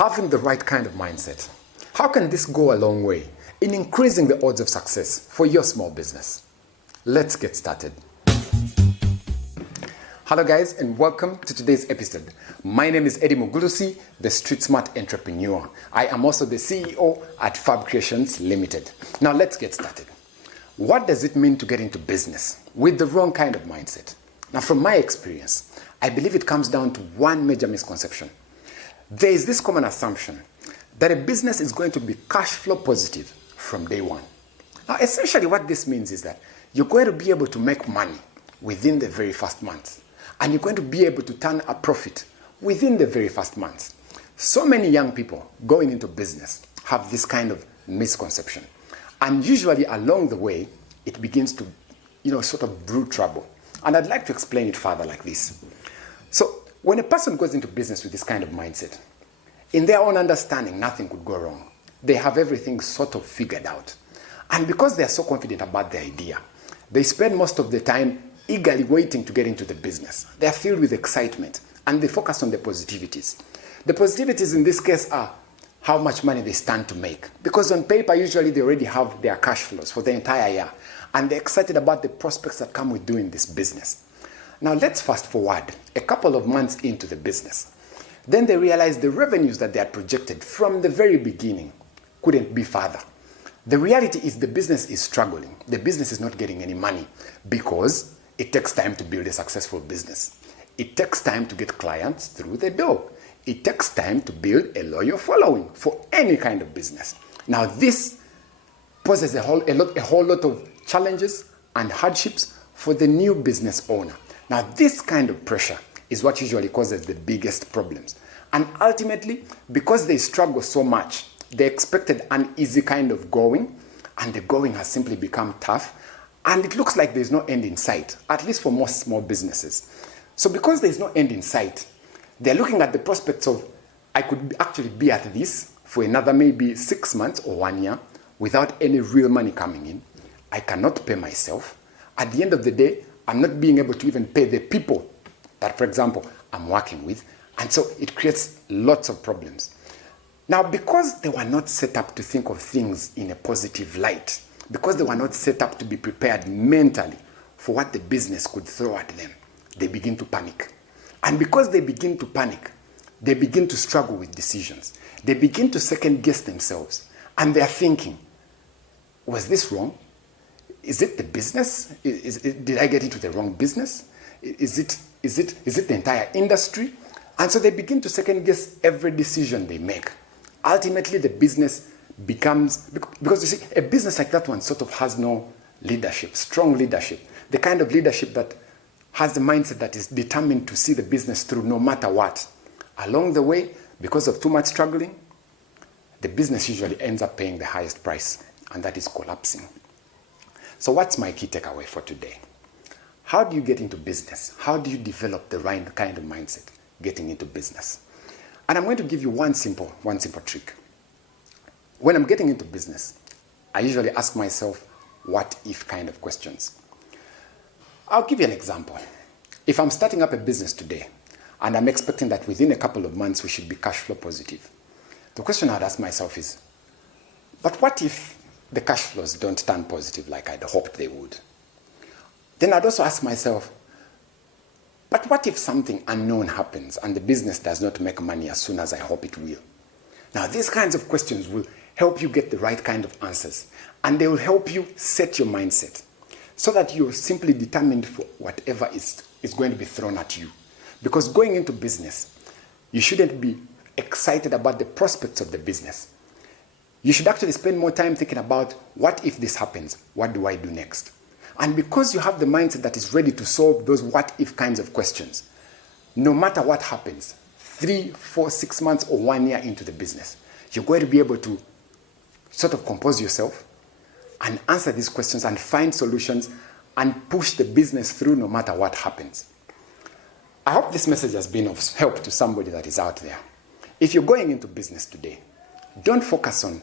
having the right kind of mindset. How can this go a long way in increasing the odds of success for your small business? Let's get started. Hello guys, and welcome to today's episode. My name is Eddie Mugulusi, the Street Smart Entrepreneur. I am also the CEO at Fab Creations Limited. Now let's get started. What does it mean to get into business with the wrong kind of mindset? Now from my experience, I believe it comes down to one major misconception. There is this common assumption that a business is going to be cash flow positive from day one. Now essentially what this means is that you're going to be able to make money within the very first month. And you're going to be able to turn a profit within the very first month. So many young people going into business have this kind of misconception. And usually along the way, it begins to, sort of brew trouble. And I'd like to explain it further like this. So when a person goes into business with this kind of mindset, in their own understanding, nothing could go wrong. They have everything sort of figured out. And because they are so confident about the idea, they spend most of the time eagerly waiting to get into the business. They are filled with excitement and they focus on the positivities. The positivities in this case are how much money they stand to make. Because on paper, usually they already have their cash flows for the entire year. And they're excited about the prospects that come with doing this business. Now let's fast forward a couple of months into the business. Then they realize the revenues that they had projected from the very beginning couldn't be further. The reality is the business is struggling. The business is not getting any money because it takes time to build a successful business. It takes time to get clients through the door. It takes time to build a loyal following for any kind of business. Now this poses a whole lot of challenges and hardships for the new business owner. Now this kind of pressure is what usually causes the biggest problems. And ultimately, because they struggle so much, they expected an easy kind of going, and the going has simply become tough. And it looks like there's no end in sight, at least for most small businesses. So because there's no end in sight, they're looking at the prospects of, I could actually be at this for another maybe 6 months or 1 year without any real money coming in. I cannot pay myself. At the end of the day, I'm not being able to even pay the people that, for example, I'm working with. And so it creates lots of problems. Now, because they were not set up to think of things in a positive light, because they were not set up to be prepared mentally for what the business could throw at them, they begin to panic. And because they begin to panic, they begin to struggle with decisions. They begin to second guess themselves. And they're thinking, was this wrong? Is it the business? Did I get into the wrong business? Is it the entire industry? And so they begin to second guess every decision they make. Ultimately, the business becomes, because you see, a business like that one sort of has no leadership, strong leadership, the kind of leadership that has the mindset that is determined to see the business through no matter what. Along the way, because of too much struggling, the business usually ends up paying the highest price, and that is collapsing. So what's my key takeaway for today? How do you get into business? How do you develop the right kind of mindset getting into business? And I'm going to give you one simple trick. When I'm getting into business, I usually ask myself, what if kind of questions. I'll give you an example. If I'm starting up a business today, and I'm expecting that within a couple of months we should be cash flow positive, the question I'd ask myself is, but what if the cash flows don't turn positive like I'd hoped they would? Then I'd also ask myself, but what if something unknown happens and the business does not make money as soon as I hope it will? Now, these kinds of questions will help you get the right kind of answers, and they will help you set your mindset so that you're simply determined for whatever is going to be thrown at you. Because going into business, you shouldn't be excited about the prospects of the business. You should actually spend more time thinking about, what if this happens? What do I do next? And because you have the mindset that is ready to solve those what if kinds of questions, no matter what happens, 3, 4, 6 months or 1 year into the business, you're going to be able to sort of compose yourself and answer these questions and find solutions and push the business through no matter what happens. I hope this message has been of help to somebody that is out there. If you're going into business today, don't focus on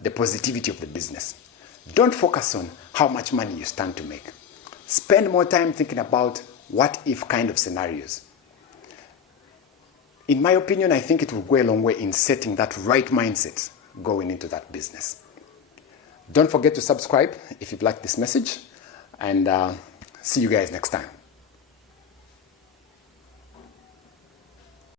the positivity of the business. Don't focus on how much money you stand to make. Spend more time thinking about what if kind of scenarios. in my opinion, I think it will go a long way in setting that right mindset going into that business. Don't forget to subscribe if you've liked this message, and see you guys next time.